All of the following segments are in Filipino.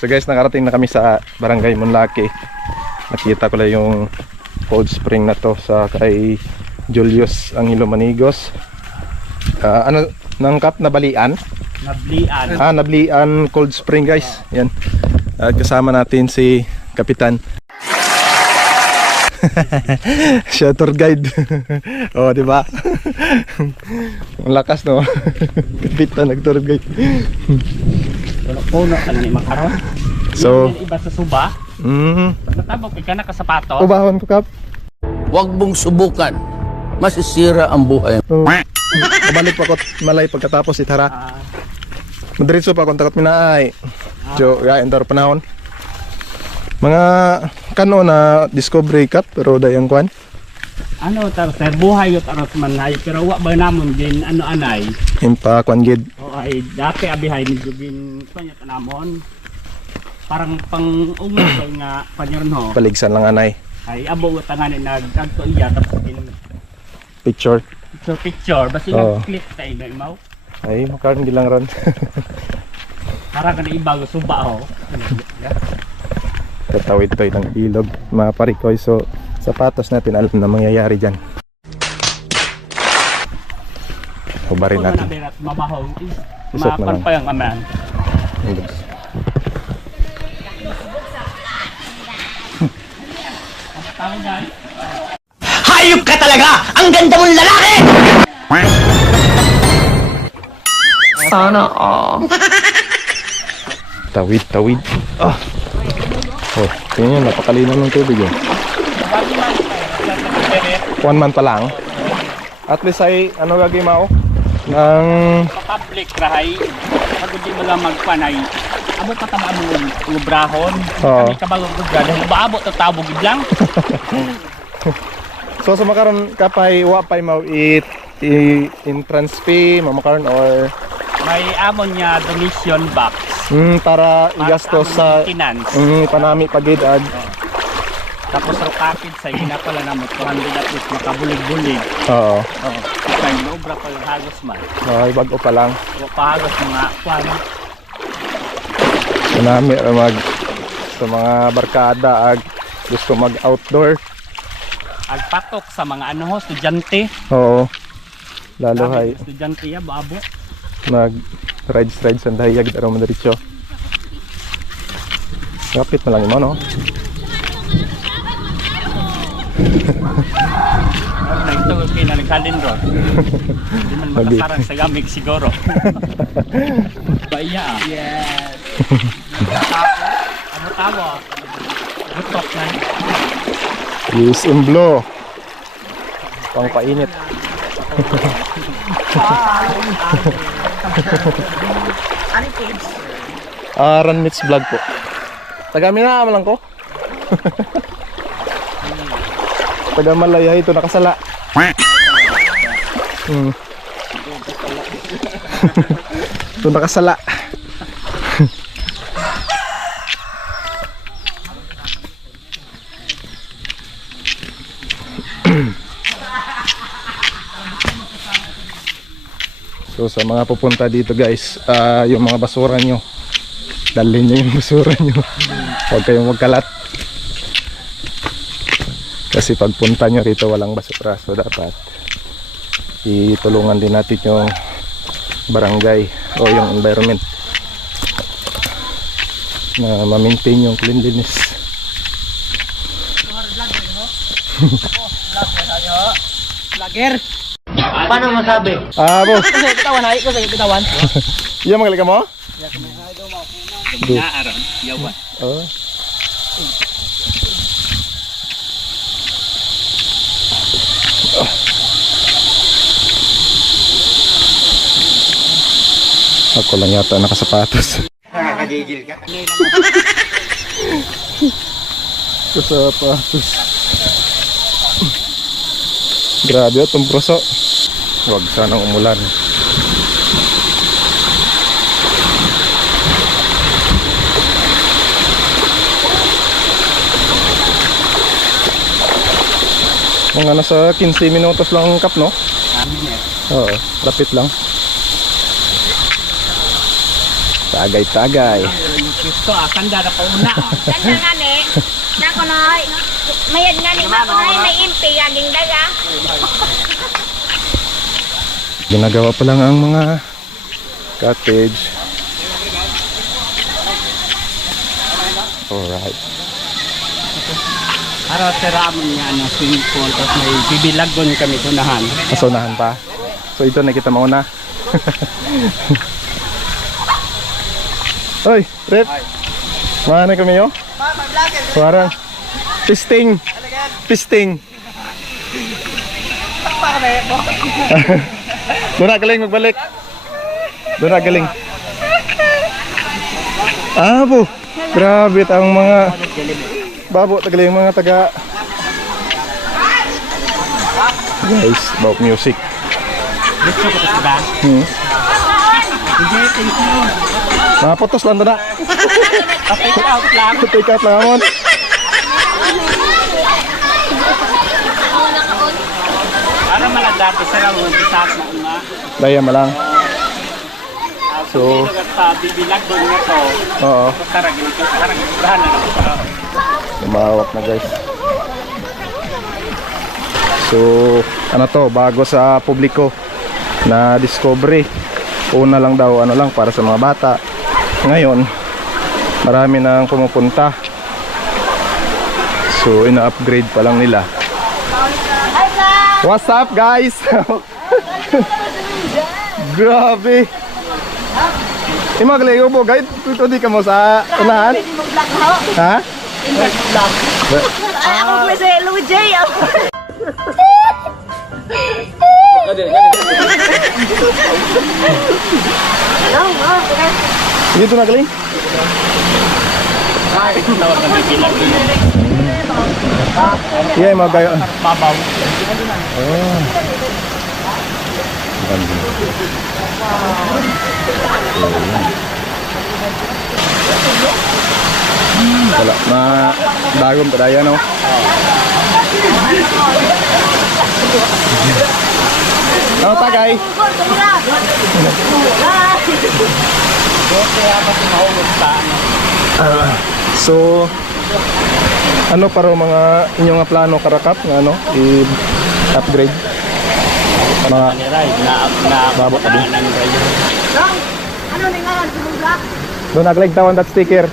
So guys, nakarating na kami sa Barangay Munlaki. Nakita ko lang yung cold spring na to sa kay Julius Angelo Manigos. Ah, ano, nangkap na balian? Nablian. Ah, Nablian Cold Spring guys. Yan. At kasama natin si Kapitan. Siya tour guide. oh, di ba? Ang lakas no. Kapitan nag tour guide. Puno ka ni makaron. So, iba sa suba. mm, Pag natabok ka na ka sapato. ubahon ko kap. Huwag mong subukan. Masisira ang buhay. Oh. Kabalik pa ko malay pagkatapos itara. Ah, Madiretso pa kung takot minaay. So, ya endor panahon. Mga kano na discovery cup pero dayang kwan. ano tar sir buhay yut aros manay pero wa ba namon din ano anay. Impa kwan gid. O ay dati abihay ni jugin kanya tanamon. Parang pang umukol nga panyon ho. Paligsan lang anay. Ay abo wa tangani nagkagto iya tapos din Picture. picture picture basi Oo. nag-click ta ina imaw. Ay, makaroon gilang ron. Para ka na ibago suba ho. Tatawid tayo ng ilog, mga parikoy. So, sapatos natin alam na mangyayari dyan. Kung natin. is Isot na lang. mapan aman. Hayop ka talaga! Ang ganda mong lalaki! Tawid, tawid. Ah! Oh, tingnan nyo, napakalinaw ng tubig eh. One month pa lang. At least ay, ano gagawin mo? Ng... public rahay pag hindi mo lang magpanay amo patama mo ng ubrahon Oo. kami kabagong ubra dahil maabot at tabog lang. So, sa makaroon ka pa, wa pa mo it, entrance fee, mamakaroon or? May amon niya donation box. Mm, para para igastos sa maintenance mm, panami pagid ag tapos rokapid sa ginapala na mo 200 at least makabulig-bulig. Oo. Oo. Yung ubra pa yung hagos man. Ay bago pa lang. O pahagos mga kwan. Panami ra mag sa mga barkada ag gusto mag outdoor agpatok sa mga ano ho estudyante. Oo. Lalo hay estudyante ya baabo. Mag rides rides ang dahiyag daro mo diretso. Kapit na lang mo no nagtugod kayo na nagkalindor hindi man makasarang sa gamig siguro Baya ah. Yes. ano tawo? Gutok na. use in blow pang painit Ah, Run Meets Vlog po. Taga Minama lang ko. Taga Malaya ito nakasala. Hmm. ito nakasala. So sa mga pupunta dito guys, ah, yung mga basura nyo, dalhin nyo yung basura nyo. Huwag kayong magkalat. Kasi pagpunta nyo rito walang basura. So dapat itulungan din natin yung barangay o yung environment na ma-maintain yung cleanliness. Lager. Paano masabi? Ah, bo. Kasi bitawan hay kasi bitawan. Iya magaling ka mo? Naaron. Yawa. Oh. Ako lang yata nakasapatos. Nakakagigil ka. Kasapatos. Grabe itong proso. Huwag sanang umulan. Mga nasa 15 minutos lang ang kap, no? Eh. Oo, lapit lang. Tagay-tagay. Kristo, akan da na pauna. Ganda nga ni. Nako noy. Mayad nga ni Mako noy may impi aging daga. Ginagawa pa lang ang mga cottage. Alright. Para sa ramon nga ano, swimming pool, tapos may bibilagon kami tunahan. Masunahan pa. So ito nakita mo na. Oy, Rep. Mana kami yo? Parang pisting. Pisting. Doon na galing magbalik. Doon na galing. Ah, po. Grabe ang mga babo tagaling yung mga taga guys about music hmm. Mga putos lang doon na Take out lang. take out lang amon. Para maladati sa ramon, sa mo nga. daya mo lang. So- sa bibilagon nga to, oo. Tarag ito, tarag ibrahan na ako. lumawak na guys. So ano to bago sa publiko na discovery. Una lang daw ano lang para sa mga bata ngayon marami nang pumupunta so ina-upgrade pa lang nila what's up guys grabe Imagli mo guys, ito di ka mo sa unahan? Ha? Ako ko sa Louis J. Dito na galing? Tawag na bibilagon. Yeah, mga gayo. Babaw. Wala. Na bagong padaya no. Ano tagay? So ano para mga inyong nga plano karakap nga ano i-upgrade mga na na Babot na din. ng Ray. Ano ni nga si Black? doon naglag tawan that sticker.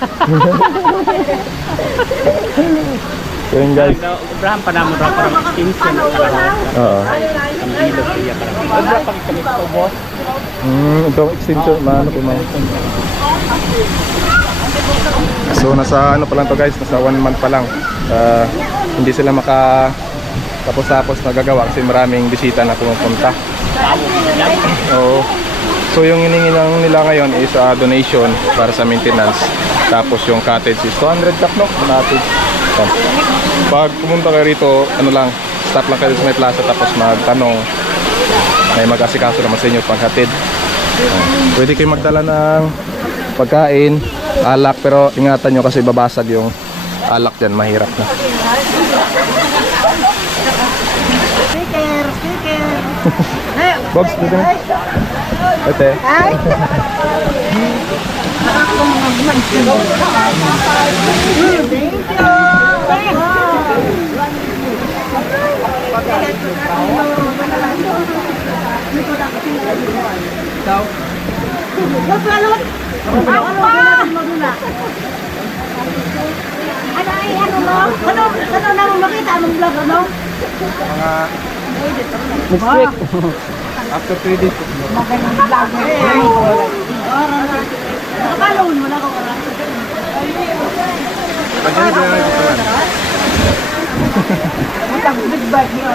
so yun guys. Ibrahim pa naman raw parang instant na. Oo. Ang bilog siya parang. Ibrahim pag kami ito boss. Mm, ito extension, maano po So nasa ano pa lang to guys, nasa one month pa lang. Ah, hindi sila maka tapos-tapos nagagawa kasi maraming bisita na pumupunta. Oo. So yung hiningi lang nila ngayon is ah, donation para sa maintenance. Tapos yung cottage is 200 kap no? Cottage. Pag pumunta kayo rito, ano lang, stop lang kayo sa may plaza tapos magtanong. May mag-asikaso naman sa inyo paghatid. Yan. Pwede kayo magdala ng pagkain, alak, pero ingatan nyo kasi babasag yung alak dyan, mahirap na. Sticker, sticker. Bogs, dito na. Ate. Ay. Lapalot. Ako pa. Ano ay ano mo? Ano ano na mo makita mong vlog ano? Next week. After 3 days. Magandang vlog. Nakapalawin mo na ako para. Matang big bag niya.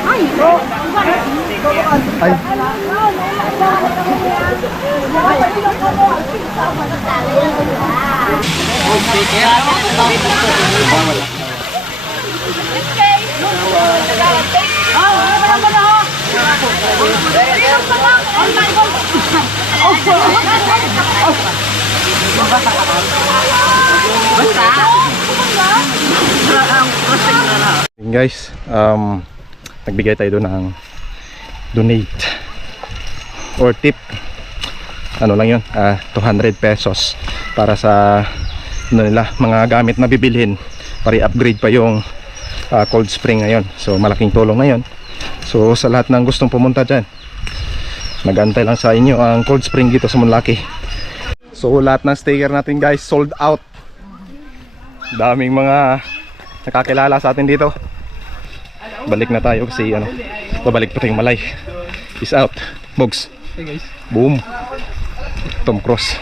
Ay, bro. Ay. Guys, um, nagbigay tayo doon ng donate or tip ano lang yun, ah, 200 pesos para sa ano nila, mga gamit na bibilhin para i-upgrade pa yung ah, cold spring ngayon. So malaking tulong na. So sa lahat ng gustong pumunta dyan, magantay lang sa inyo ang cold spring dito sa Monlaki. So lahat ng sticker natin guys sold out. Daming mga nakakilala sa atin dito. Balik na tayo kasi ano, babalik pa tayong malay. Peace out. Bogs. Hey guys. Boom. Tom Cross.